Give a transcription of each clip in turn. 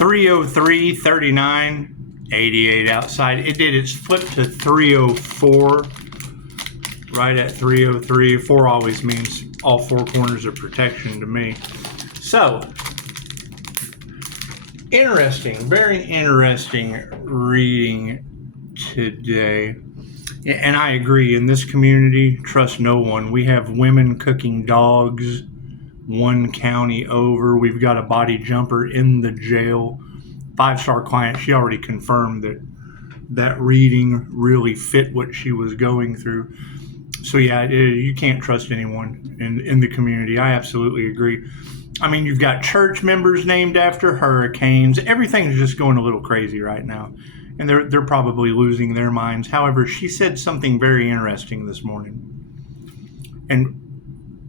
303, 88 outside. It did. It's flipped to 304. Right at 303. 4 always means all 4 corners of protection to me. So, interesting. Very interesting reading today. And I agree. In this community, trust no one. We have women cooking dogs 1 county over. We've got a body jumper in the jail. 5-star client. She already confirmed that reading really fit what she was going through. So yeah, you can't trust anyone in the community. I absolutely agree. I mean, you've got church members named after hurricanes. Everything's just going a little crazy right now. And they're probably losing their minds. However, she said something very interesting this morning. And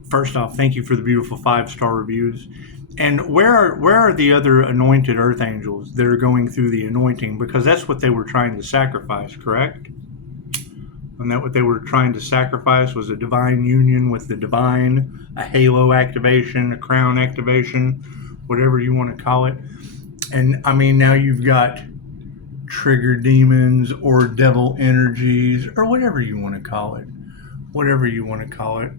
first off, thank you for the beautiful 5-star reviews. And where are the other anointed earth angels that are going through the anointing? Because that's what they were trying to sacrifice, correct? And that what they were trying to sacrifice was a divine union with the divine, a halo activation, a crown activation, whatever you want to call it. And I mean, now you've got trigger demons or devil energies or whatever you want to call it. Whatever you want to call it.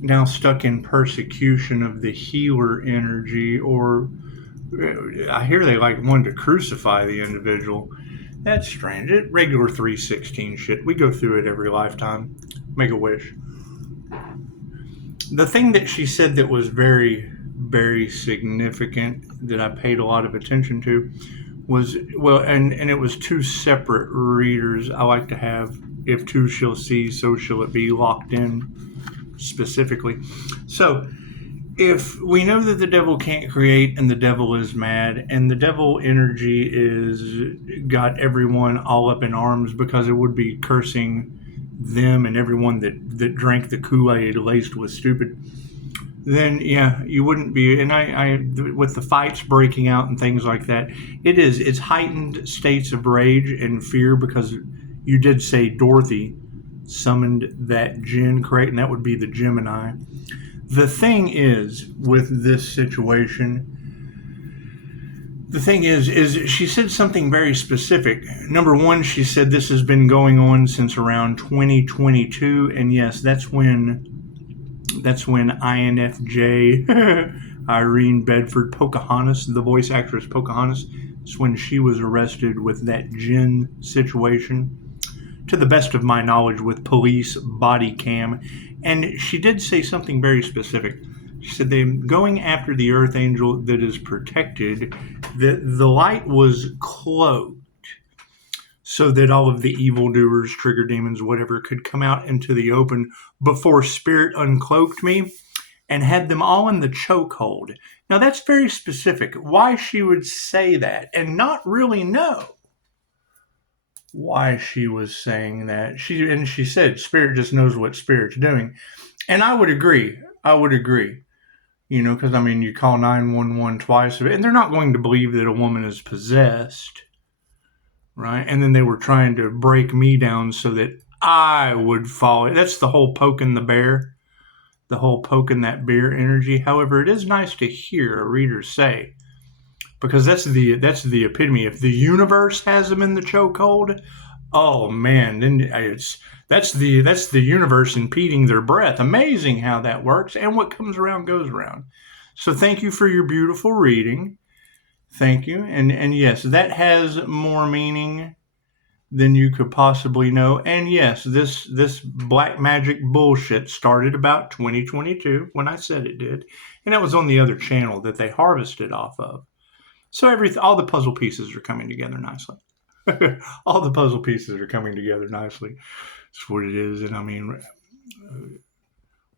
Now stuck in persecution of the healer energy, or I hear they wanted to crucify the individual. That's strange. Regular 316 shit. We go through it every lifetime. Make a wish. The thing that she said that was very, very significant that I paid a lot of attention to was, well, and it was 2 separate readers I like to have. If 2 shall see, so shall it be, locked in specifically. So, if we know that the devil can't create and the devil is mad and the devil energy is got everyone all up in arms because it would be cursing them and everyone that drank the Kool-Aid laced with stupid, then yeah, you wouldn't be. And I with the fights breaking out and things like that, it's heightened states of rage and fear because you did say Dorothy summoned that jinn, correct? And that would be the Gemini. The thing is, with this situation, is she said something very specific. Number one, she said this has been going on since around 2022, and yes, that's when INFJ, Irene Bedford Pocahontas, the voice actress Pocahontas, it's when she was arrested with that jinn situation, to the best of my knowledge, with police body cam. And she did say something very specific. She said they're going after the earth angel that is protected, that the light was cloaked so that all of the evildoers, trigger demons, whatever, could come out into the open before Spirit uncloaked me and had them all in the chokehold. Now that's very specific. Why she would say that and not really know why she was saying that. She said Spirit just knows what Spirit's doing. And I would agree. You know, because I mean, you call 911 twice, and they're not going to believe that a woman is possessed, right? And then they were trying to break me down so that I would fall. That's the whole poking the bear, the whole poking that bear energy. However, it is nice to hear a reader say, because that's the epitome. If the universe has them in the chokehold, oh man, then that's the universe impeding their breath. Amazing how that works, and what comes around goes around. So thank you for your beautiful reading. Thank you, and yes, that has more meaning than you could possibly know. And yes, this black magic bullshit started about 2022 when I said it did, and that was on the other channel that they harvested off of. So all the puzzle pieces are coming together nicely. All the puzzle pieces are coming together nicely. That's what it is. And I mean,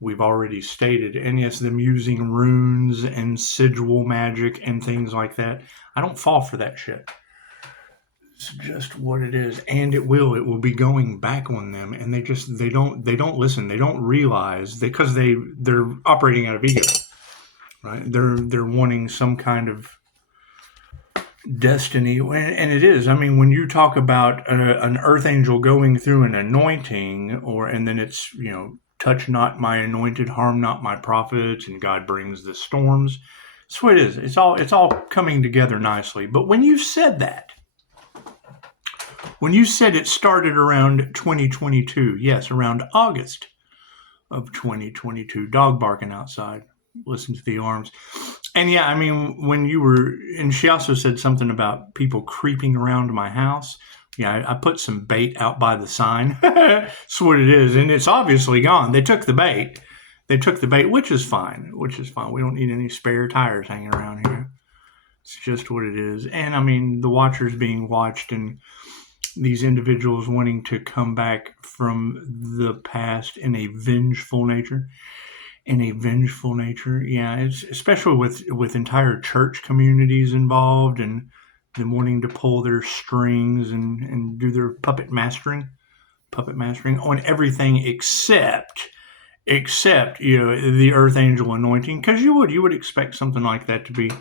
we've already stated, and yes, them using runes and sigil magic and things like that. I don't fall for that shit. It's just what it is. And it will be going back on them. And they don't listen. They don't realize because they're operating out of ego, right? They're wanting some kind of destiny, and it is. I mean, when you talk about an earth angel going through an anointing, and then it's, touch not my anointed, harm not my prophets, and God brings the storms. That's what it is. It's all coming together nicely. But when you said that, when you said it started around 2022, yes, around August of 2022, dog barking outside, listen to the alarms. And yeah, I mean, when you were, and she also said something about people creeping around my house. Yeah, I put some bait out by the sign. That's what it is. And it's obviously gone. They took the bait. Which is fine. We don't need any spare tires hanging around here. It's just what it is. And I mean, the watchers being watched and these individuals wanting to come back from the past in a vengeful nature. Yeah, it's especially with entire church communities involved and them wanting to pull their strings and do their puppet mastering on everything except the earth angel anointing, because you would expect something like that to be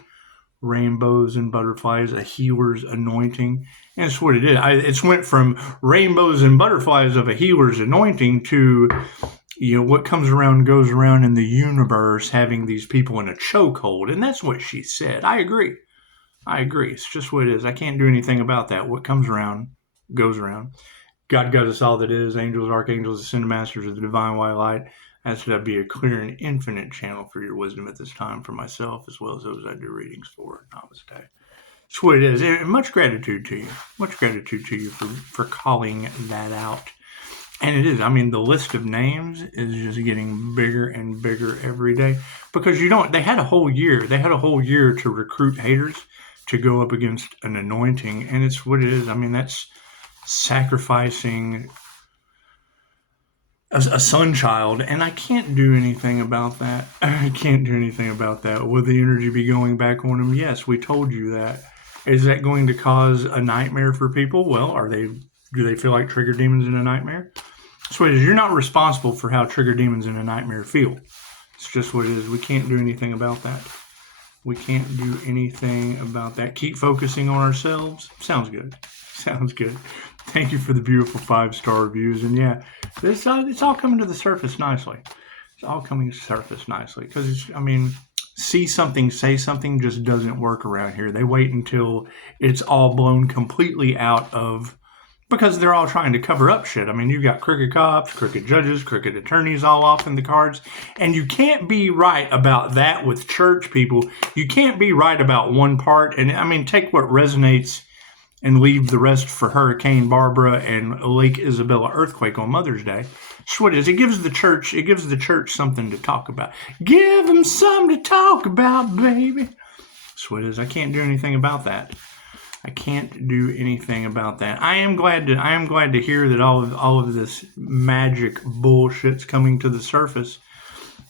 rainbows and butterflies, a healer's anointing. And that's what it is. It's went from rainbows and butterflies of a healer's anointing to what comes around goes around in the universe, having these people in a chokehold. And that's what she said. I agree. It's just what it is. I can't do anything about that. What comes around goes around. God got us all that is, angels, archangels, ascended masters of the divine white light. Ask that I be a clear and infinite channel for your wisdom at this time for myself, as well as those I do readings for. Namaste. That's what it is. And much gratitude to you. For calling that out. And it is. I mean, the list of names is just getting bigger and bigger every day. Because they had a whole year. To recruit haters to go up against an anointing. And it's what it is. I mean, that's sacrificing a son child, and I can't do anything about that. Will the energy be going back on him? Yes, we told you that. Is that going to cause a nightmare for people? Well, do they feel like trigger demons in a nightmare? So it is. You're not responsible for how trigger demons in a nightmare feel. It's just what it is. We can't do anything about that. Keep focusing on ourselves. Sounds good. Thank you for the beautiful 5-star reviews. And yeah, it's all coming to the surface nicely. Because see something, say something just doesn't work around here. They wait until it's all blown completely out of, because they're all trying to cover up shit. I mean, you've got crooked cops, crooked judges, crooked attorneys all off in the cards. And you can't be right about that with church people. You can't be right about one part. And I mean, take what resonates and leave the rest for Hurricane Barbara and Lake Isabella earthquake on Mother's Day. That's what it is. It gives the church something to talk about. Give them something to talk about, baby. That's what it is. I can't do anything about that. I am glad to hear that all of this magic bullshit's coming to the surface.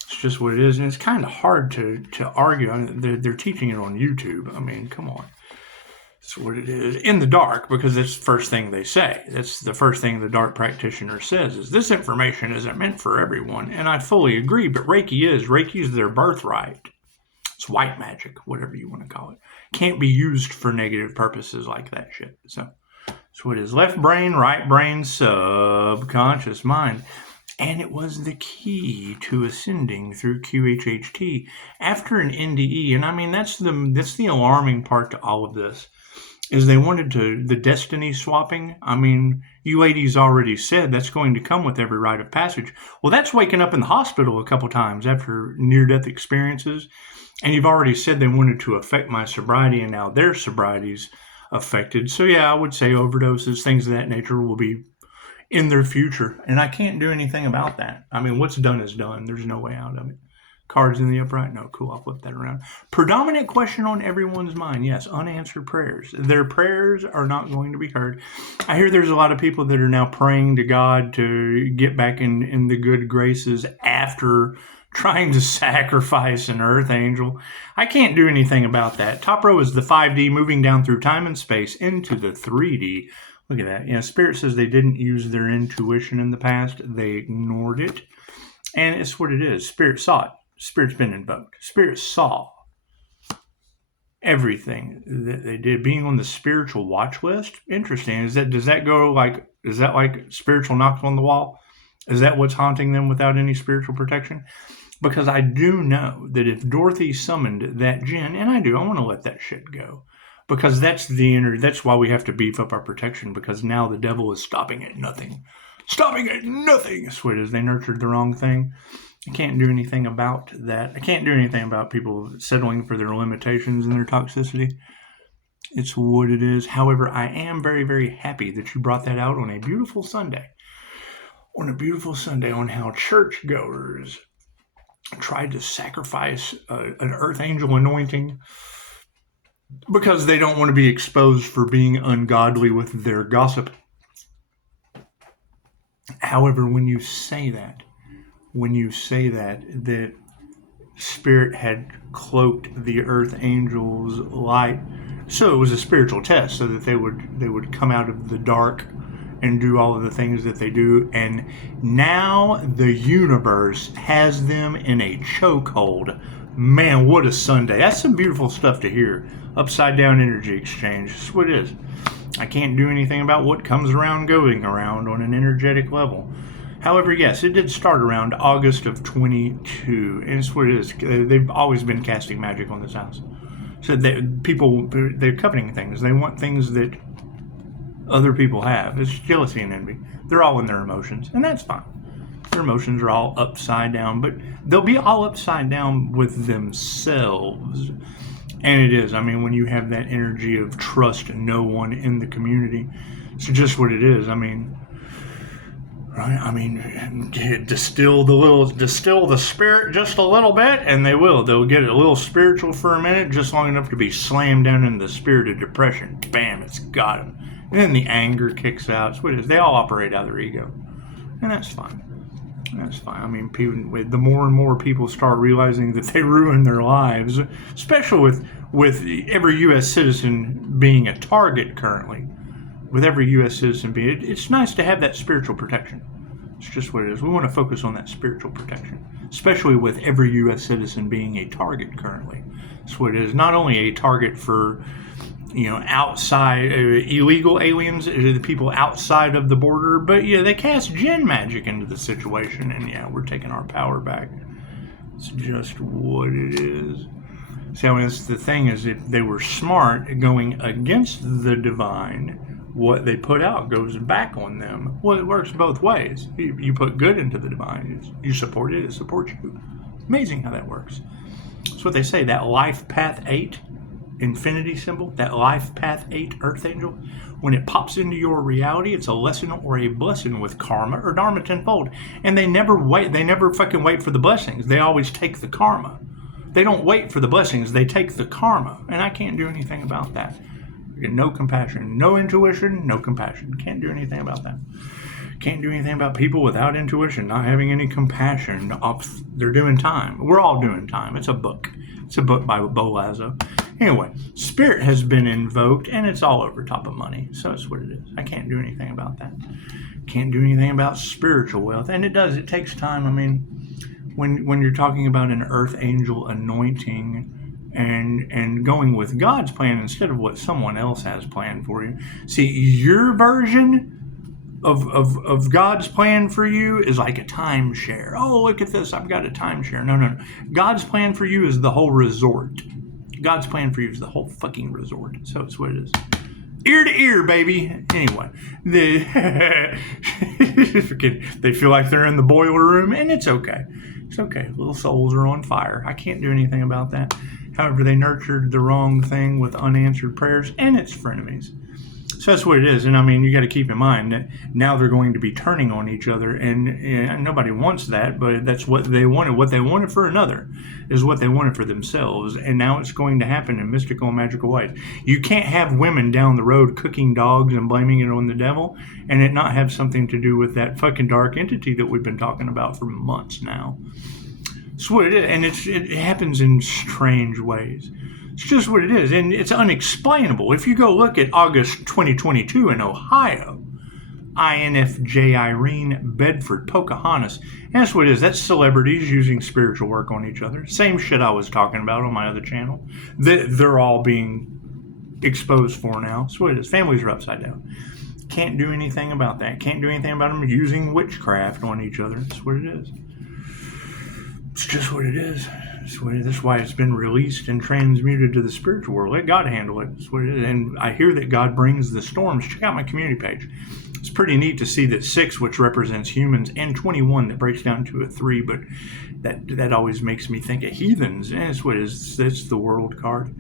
It's just what it is, and it's kind of hard to argue. I mean, they're teaching it on YouTube. I mean, come on. That's what it is. In the dark, because that's the first thing they say. That's the first thing the dark practitioner says, is this information isn't meant for everyone. And I fully agree, but Reiki is their birthright. It's white magic, whatever you want to call it. Can't be used for negative purposes like that shit. So that's what it is. Left brain, right brain, subconscious mind. And it was the key to ascending through QHHT after an NDE. And I mean, that's the alarming part to all of this. Is they wanted the destiny swapping. I mean, you ladies already said that's going to come with every rite of passage. Well, that's waking up in the hospital a couple times after near-death experiences. And you've already said they wanted to affect my sobriety, and now their sobriety's affected. So yeah, I would say overdoses, things of that nature will be in their future. And I can't do anything about that. I mean, what's done is done. There's no way out of it. Cards in the upright? No, cool, I'll flip that around. Predominant question on everyone's mind. Yes, unanswered prayers. Their prayers are not going to be heard. I hear there's a lot of people that are now praying to God to get back in the good graces after trying to sacrifice an earth angel. I can't do anything about that. Top row is the 5D moving down through time and space into the 3D. Look at that. Yeah, Spirit says they didn't use their intuition in the past. They ignored it. And it's what it is. Spirit saw it. Spirit's been invoked. Spirit saw everything that they did. Being on the spiritual watch list, interesting. Is that like spiritual knocks on the wall? Is that what's haunting them without any spiritual protection? Because I do know that if Dorothy summoned that djinn, and I want to let that shit go. Because that's why we have to beef up our protection, because now the devil is stopping at nothing. Stopping at nothing! That's what it is. They nurtured the wrong thing. I can't do anything about that. I can't do anything about people settling for their limitations and their toxicity. It's what it is. However, I am very, very happy that you brought that out on a beautiful Sunday. On a beautiful Sunday, on how churchgoers tried to sacrifice an earth angel anointing because they don't want to be exposed for being ungodly with their gossip. However, when you say that Spirit had cloaked the earth angels' light, so it was a spiritual test, so that they would come out of the dark and do all of the things that they do, and now the universe has them in a chokehold. Man, what a Sunday. That's some beautiful stuff to hear. Upside down energy exchange. That's what it is. I can't do anything about what comes around going around on an energetic level. However, yes, it did start around August of 22, and it's what it is. They've always been casting magic on this house. So they're coveting things. They want things that other people have. It's jealousy and envy. They're all in their emotions, and that's fine. Their emotions are all upside down, but they'll be all upside down with themselves. And it is. I mean, when you have that energy of trust no one in the community, it's just what it is. I mean, right? I mean, distill the spirit just a little bit, and they will. They'll get a little spiritual for a minute, just long enough to be slammed down into the spirit of depression. Bam, it's got them. And then the anger kicks out. It's what it is. They all operate out of their ego, and that's fine. That's fine. I mean, the more and more people start realizing that they ruin their lives, especially with every U.S. citizen being a target currently. With every U.S. citizen being, it's nice to have that spiritual protection. It's just what it is. We want to focus on that spiritual protection, especially with every U.S. citizen being a target currently. That's what it is. Not only a target for, outside illegal aliens, the people outside of the border, but they cast djinn magic into the situation, and we're taking our power back. It's just what it is. So it's the thing is, if they were smart going against the divine, what they put out goes back on them. Well, it works both ways. You put good into the divine, you support it, it supports you. Amazing how that works. That's what they say, that life path 8 infinity symbol, that life path 8 earth angel, when it pops into your reality, it's a lesson or a blessing with karma or dharma tenfold. And they never fucking wait for the blessings. They always take the karma. They don't wait for the blessings, they take the karma. And I can't do anything about that. No compassion, no intuition, no compassion. Can't do anything about that. Can't do anything about people without intuition, not having any compassion. They're doing time. We're all doing time. It's a book. It's a book by Bolazzo. Anyway, spirit has been invoked, and it's all over top of money. So that's what it is. I can't do anything about that. Can't do anything about spiritual wealth. And it does. It takes time. I mean, when you're talking about an earth angel anointing and going with God's plan instead of what someone else has planned for you. See, your version of God's plan for you is like a timeshare. Oh, look at this. I've got a timeshare. No. God's plan for you is the whole resort. God's plan for you is the whole fucking resort. So it's what it is. Ear to ear, baby. Anyway, they feel like they're in the boiler room, and it's okay. It's okay. Little souls are on fire. I can't do anything about that. However, they nurtured the wrong thing with unanswered prayers, and it's frenemies. So that's what it is. And I mean, you got to keep in mind that now they're going to be turning on each other, and nobody wants that, but that's what they wanted. What they wanted for another is what they wanted for themselves. And now it's going to happen in mystical and magical ways. You can't have women down the road cooking dogs and blaming it on the devil and it not have something to do with that fucking dark entity that we've been talking about for months now. It's what it is. And it happens in strange ways. It's just what it is, and it's unexplainable. If you go look at August 2022 in Ohio, INFJ Irene, Bedford, Pocahontas, and that's what it is. That's celebrities using spiritual work on each other. Same shit I was talking about on my other channel. They're all being exposed for now. That's what it is. Families are upside down. Can't do anything about that. Can't do anything about them using witchcraft on each other. That's what it is. It's just what it is. That's why it's been released and transmuted to the spiritual world. Let God handle it. That's what it is. And I hear that God brings the storms. Check out my community page. It's pretty neat to see that 6, which represents humans, and 21 that breaks down to a 3, but that always makes me think of heathens. And it's what it is. It's the world card.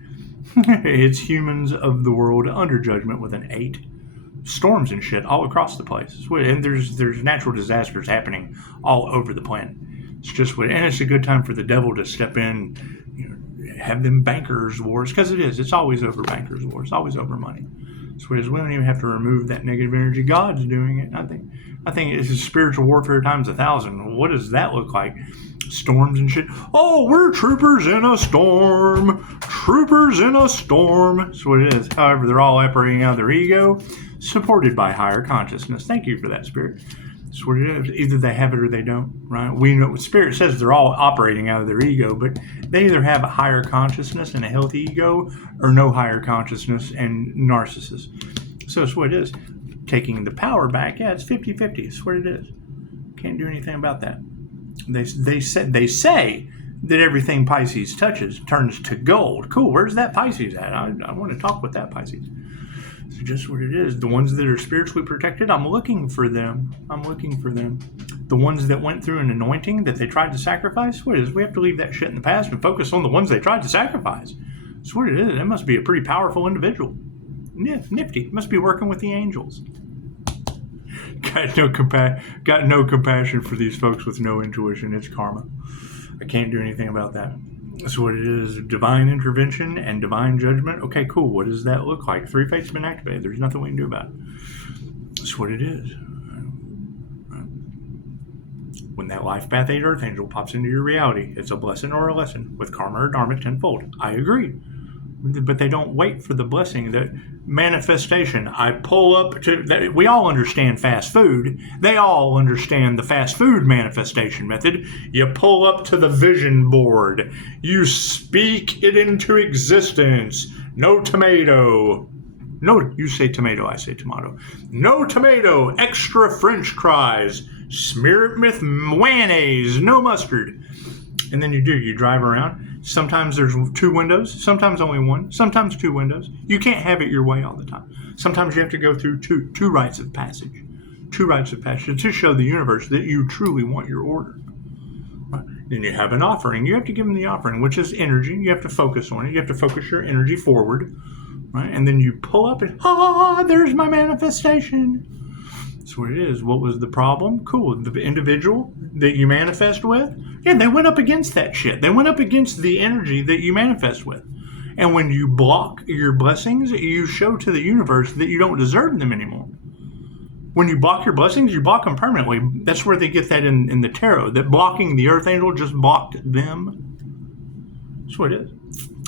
It's humans of the world under judgment with an 8. Storms and shit all across the place. And there's natural disasters happening all over the planet. It's just what, and it's a good time for the devil to step in, have them bankers wars, because it is. It's always over bankers wars. It's always over money. So we don't even have to remove that negative energy. God's doing it. I think it's a spiritual warfare times 1,000. What does that look like? Storms and shit. Oh, we're troopers in a storm. Troopers in a storm. That's what it is. However, they're all operating out of their ego, supported by higher consciousness. Thank you for that, Spirit. That's what it is. Either they have it or they don't, right? We know what Spirit says, they're all operating out of their ego, but they either have a higher consciousness and a healthy ego, or no higher consciousness and narcissists. So that's what it is. Taking the power back, yeah, it's 50-50. That's what it is. Can't do anything about that. They say that everything Pisces touches turns to gold. Cool, where's that Pisces at? I want to talk with that Pisces. It's just what it is. The ones that are spiritually protected, I'm looking for them. The ones that went through an anointing that they tried to sacrifice, what is? We have to leave that shit in the past and focus on the ones they tried to sacrifice. That's what it is. That must be a pretty powerful individual. Nifty. Must be working with the angels. Got no compassion for these folks with no intuition. It's karma. I can't do anything about that. That's what it is. Divine intervention and divine judgment. Okay, cool. What does that look like? 3 fates have been activated. There's nothing we can do about it. That's what it is. When that life path 8 Earth Angel pops into your reality, it's a blessing or a lesson with karma or dharma tenfold. I agree. But they don't wait for the blessing. The manifestation. I pull up to. We all understand fast food. They all understand the fast food manifestation method. You pull up to the vision board. You speak it into existence. No tomato. No, you say tomato. I say tomato. No tomato. Extra French fries. Smear it with mayonnaise. No mustard. And then you drive around. Sometimes there's 2 windows, sometimes only 1, sometimes 2 windows. You can't have it your way all the time. Sometimes you have to go through two rites of passage. 2 rites of passage to show the universe that you truly want your order. Then you have an offering. You have to give them the offering, which is energy. You have to focus on it. You have to focus your energy forward. Right? And then you pull up and, there's my manifestation. That's what it is. What was the problem? Cool. The individual that you manifest with, yeah, they went up against that shit. They went up against the energy that you manifest with. And when you block your blessings, you show to the universe that you don't deserve them anymore. When you block your blessings, you block them permanently. That's where they get that in the tarot, that blocking the Earth Angel just blocked them. That's what it is.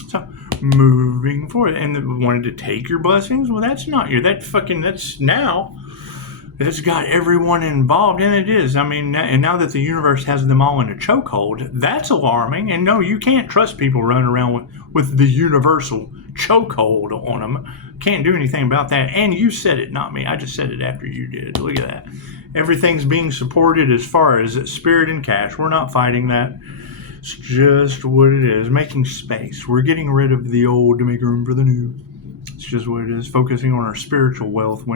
So, moving forward. And they wanted to take your blessings? Well, that's not that's now. It's got everyone involved, and it is. I mean, and now that the universe has them all in a chokehold, that's alarming. And no, you can't trust people running around with the universal chokehold on them. Can't do anything about that. And you said it, not me. I just said it after you did. Look at that. Everything's being supported as far as spirit and cash. We're not fighting that. It's just what it is. Making space. We're getting rid of the old to make room for the new. It's just what it is. Focusing on our spiritual wealth.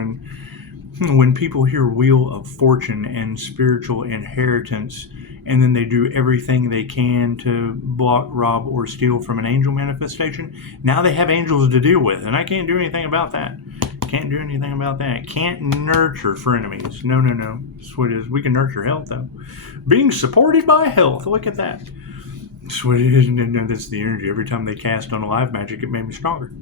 When people hear Wheel of Fortune and spiritual inheritance, and then they do everything they can to block, rob, or steal from an angel manifestation, now they have angels to deal with, and I can't do anything about that. Can't do anything about that. Can't nurture frenemies. No. That's what it is. We can nurture health, though. Being supported by health. Look at that. That's what it is. And that's the energy. Every time they cast on a live magic, it made me stronger.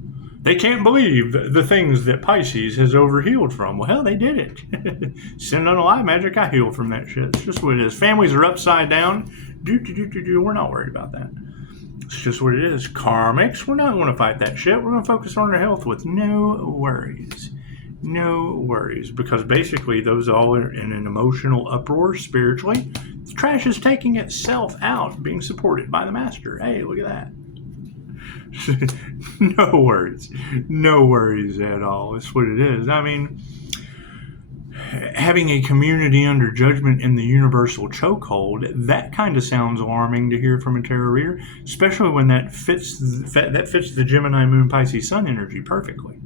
They can't believe the things that Pisces has overhealed from. Well, hell, they did it. Send on a live magic, I heal from that shit. It's just what it is. Families are upside down. We're not worried about that. It's just what it is. Karmics, we're not going to fight that shit. We're going to focus on our health with no worries. No worries. Because basically, those all are in an emotional uproar spiritually. The trash is taking itself out, being supported by the master. Hey, look at that. No worries at all. It's what it is. I mean, having a community under judgment in the universal chokehold, that kind of sounds alarming to hear from a tarot reader, especially when that fits the Gemini Moon Pisces Sun energy perfectly.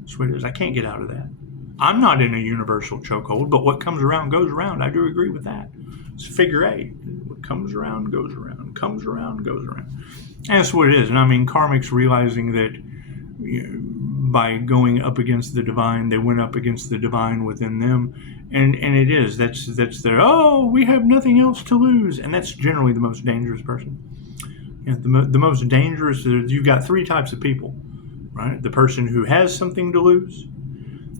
That's what it is. I can't get out of that. I'm not in a universal chokehold, but what comes around goes around. I do agree with that. It's figure eight. What comes around goes around, comes around goes around. And that's what it is. And I mean, karmics realizing that by going up against the divine, they went up against the divine within them. And it is. That's their, oh, we have nothing else to lose. And that's generally the most dangerous person. The most dangerous, you've got three types of people, right? The person who has something to lose,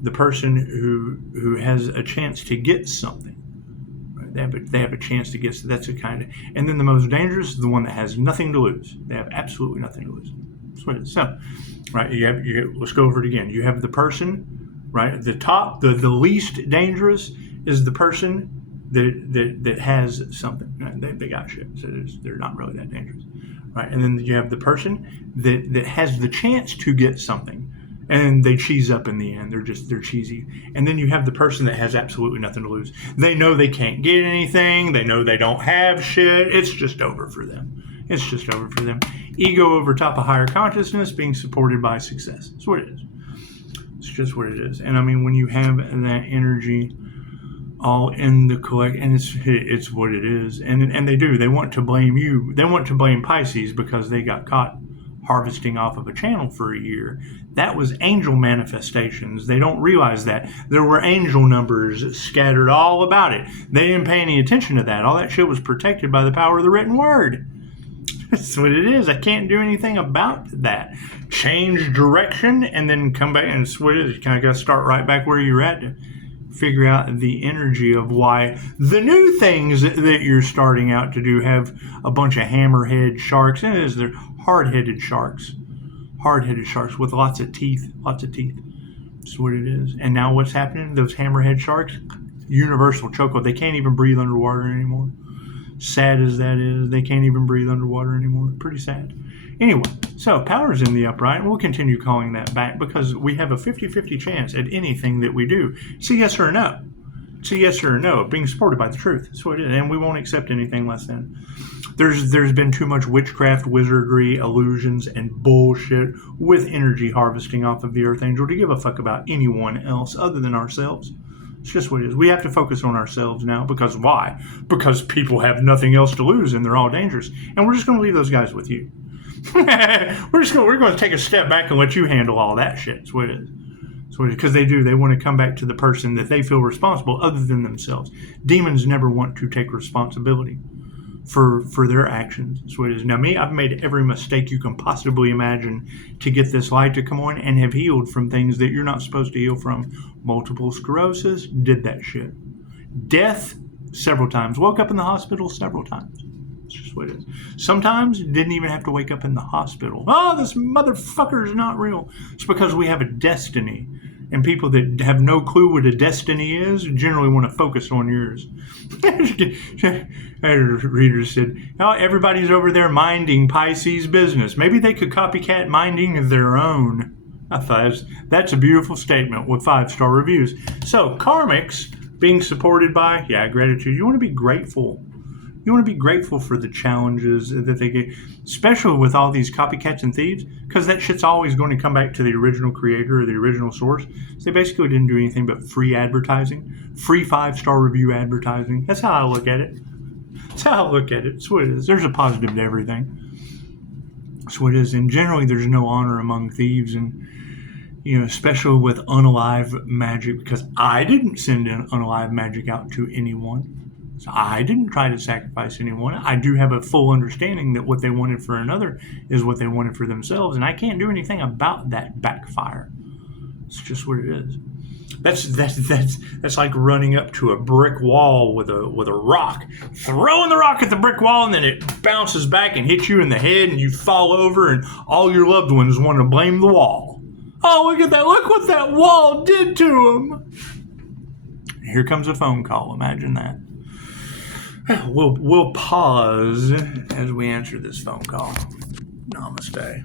the person who has a chance to get something. Right? They have a chance to get, so that's a kind of, and then the most dangerous is the one that has nothing to lose. They have absolutely nothing to lose. That's what it is. So, right, let's go over it again. You have the person, right, the least dangerous is the person that has something. Right? They got shit, so they're not really that dangerous. Right, and then you have the person that has the chance to get something, and they cheese up in the end. They're cheesy. And then you have the person that has absolutely nothing to lose. They know they can't get anything. They know they don't have shit. It's just over for them. It's just over for them. Ego over top of higher consciousness being supported by success. That's what it is. It's just what it is. And I mean, when you have that energy all in the collect, and it's what it is. And they want to blame you. They want to blame Pisces because they got caught harvesting off of a channel for a year. That was angel manifestations. They don't realize that. There were angel numbers scattered all about it. They didn't pay any attention to that. All that shit was protected by the power of the written word. That's what it is. I can't do anything about that. Change direction and then come back, and it's what it is. You kind of got to start right back where you're at to figure out the energy of why the new things that you're starting out to do have a bunch of hammerhead sharks. And it is, they're hard-headed sharks. Hard-headed sharks with lots of teeth. Lots of teeth. That's what it is. And now what's happening? Those hammerhead sharks, universal chokehold. They can't even breathe underwater anymore. Sad as that is, they can't even breathe underwater anymore. Pretty sad. Anyway, so power's in the upright, and we'll continue calling that back because we have a 50-50 chance at anything that we do. It's a yes or a no. It's a yes or a no, being supported by the truth. That's what it is, and we won't accept anything less than. There's been too much witchcraft, wizardry, illusions, and bullshit with energy harvesting off of the Earth Angel to give a fuck about anyone else other than ourselves. It's just what it is. We have to focus on ourselves now because why? Because people have nothing else to lose and they're all dangerous. And we're just going to leave those guys with you. we're going to take a step back and let you handle all that shit. That's what it is. Because they do. They want to come back to the person that they feel responsible other than themselves. Demons never want to take responsibility for their actions. That's what it is. Now me, I've made every mistake you can possibly imagine to get this light to come on and have healed from things that you're not supposed to heal from. Multiple sclerosis, did that shit. Death, several times. Woke up in the hospital several times. It's just what it is. Sometimes didn't even have to wake up in the hospital. Oh, this motherfucker is not real. It's because we have a destiny. And people that have no clue what a destiny is generally want to focus on yours. Reader said, oh, everybody's over there minding Pisces business. Maybe they could copycat minding their own. I thought that's a beautiful statement with 5-star reviews. So, karmics being supported by, gratitude. You want to be grateful. You want to be grateful for the challenges that they get, especially with all these copycats and thieves, because that shit's always going to come back to the original creator or the original source. So they basically didn't do anything but free advertising, free 5-star review advertising. That's how I look at it. That's how I look at it. That's what it is. There's a positive to everything. That's what it is. And generally, there's no honor among thieves, and especially with unalive magic, because I didn't send in unalive magic out to anyone. So I didn't try to sacrifice anyone. I do have a full understanding that what they wanted for another is what they wanted for themselves, and I can't do anything about that backfire. It's just what it is. That's like running up to a brick wall with a rock, throwing the rock at the brick wall, and then it bounces back and hits you in the head, and you fall over, and all your loved ones want to blame the wall. Oh, look at that! Look what that wall did to him. Here comes a phone call. Imagine that. We'll pause as we answer this phone call. Namaste.